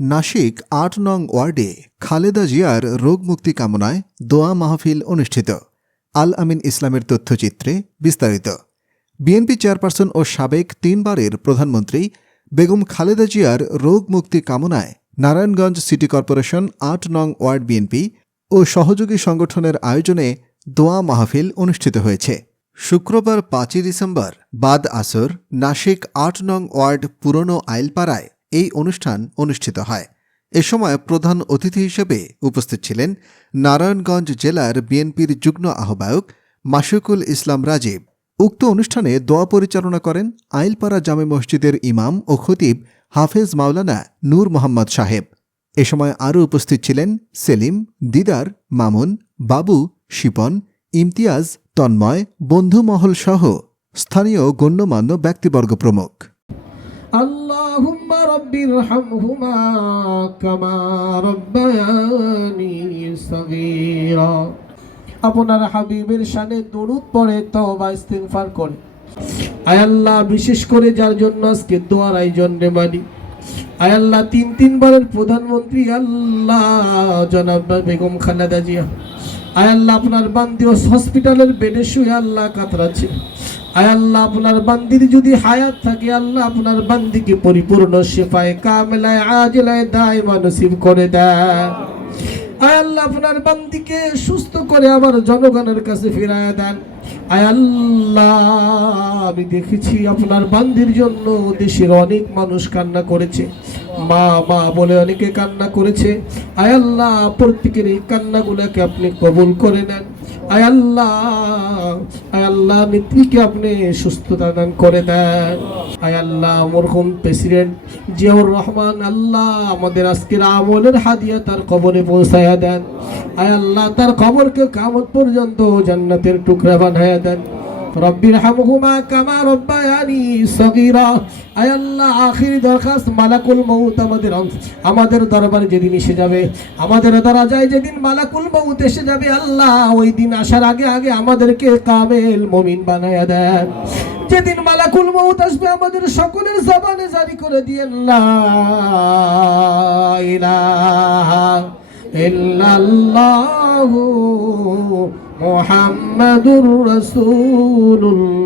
নাসিক আট নং ওয়ার্ডে খালেদা জিয়ার রোগ মুক্তি কামনায় দোয়া মাহফিল অনুষ্ঠিত। আল আমিন ইসলামের তথ্যচিত্রে বিস্তারিত। বিএনপি চেয়ারপারসন ও সাবেক তিনবারের প্রধানমন্ত্রী বেগম খালেদা জিয়ার রোগ মুক্তি কামনায় নারায়ণগঞ্জ সিটি কর্পোরেশন আট নং ওয়ার্ড বিএনপি ও সহযোগী সংগঠনের আয়োজনে দোয়া মাহফিল অনুষ্ঠিত হয়েছে। শুক্রবার পাঁচই ডিসেম্বর বাদ আসর নাসিক আট নং ওয়ার্ড পুরনো আইলপাড়ায় এই অনুষ্ঠান অনুষ্ঠিত হয়। এ সময় প্রধান অতিথি হিসেবে উপস্থিত ছিলেন নারায়ণগঞ্জ জেলার বিএনপির যুগ্ম আহ্বায়ক মাসুকুল ইসলাম রাজীব। উক্ত অনুষ্ঠানে দোয়া পরিচালনা করেন আইলপাড়া জামে মসজিদের ইমাম ও খতিব হাফেজ মাওলানা নূর মোহাম্মদ সাহেব। এ সময় আরও উপস্থিত ছিলেন সেলিম, দিদার, মামুন, বাবু, শিপন, ইমতিয়াজ, তন্ময়, বন্ধুমহল সহ স্থানীয় গণ্যমান্য ব্যক্তিবর্গ প্রমুখ। اللهم رب ارحمهما كما ربياني صغيرا আপনার হাবিবের শানে দরুদ পড়ে তওবা ইস্তিগফার করে আয় আল্লাহ বিশেষ করে যার জন্য আজকে দোয়ার আয়োজন রে মানি আয় আল্লাহ তিন তিনবারের প্রধানমন্ত্রী আল্লাহ জনাব বেগম খালেদা জিয়া আয় আল্লাহ আপনার বান্দি হসপিটালের বেডে শুয়ে আল্লাহ কাতরাচ্ছে আয় আল্লাহ আপনার বান্দির যদি হায়াত থাকে, আল্লাহ আপনার বান্দিকে পরিপূর্ণ শেফায়, কামেলায়, আজলায় দায় মানসিব করে দেয় আয় আল্লাহ আপনার বান্দিকে সুস্থ করে আবার জনগণের কাছে ফিরায় দেন। আয় আল্লাহ, আমি দেখেছি আপনার বান্দির জন্য দেশের অনেক মানুষ কান্না করেছে। মা মা বলে অনেকে কান্না করেছে। আয় আল্লাহ, প্রত্যেকের এই কান্নাগুলোকে আপনি কবুল করে নেন। আয় আল্লাহ আল্লাহ, নেত্রীকে আপনি সুস্থতা দান করে দেন। আয় আল্লাহ মরহুম প্রেসিডেন্ট জিয়াউর রহমান, আল্লাহ আমাদের আজকের আমলের হাদিয়া তার কবরে পৌঁছায়া দেন। আয় আল্লাহ, তার কবরকে কামত পর্যন্ত জান্নাতের টুকরা বানায়া দেন। রব্বির হামহুমা কামা রব্বায়ানি সগীরা। আয় আল্লাহ, আখিরি দরখাস্ত মালাকুল মউত আমাদের আমাদের দরবারে যেদিন এসে যাবে, আমাদের দরজায় যেদিন মালাকুল মউত এসে যাবে আল্লাহ, ওই দিন আসার আগে আগে আমাদেরকে কামেল মুমিন বানায়া দেন। যেদিন মালাকুল মউত আসবে, আমাদের সকলের জবানে জারি করে দিয়েন লা ইলাহা ইল্লাল্লাহু। মুহাম্মাদুর রাসূলুল্লাহ।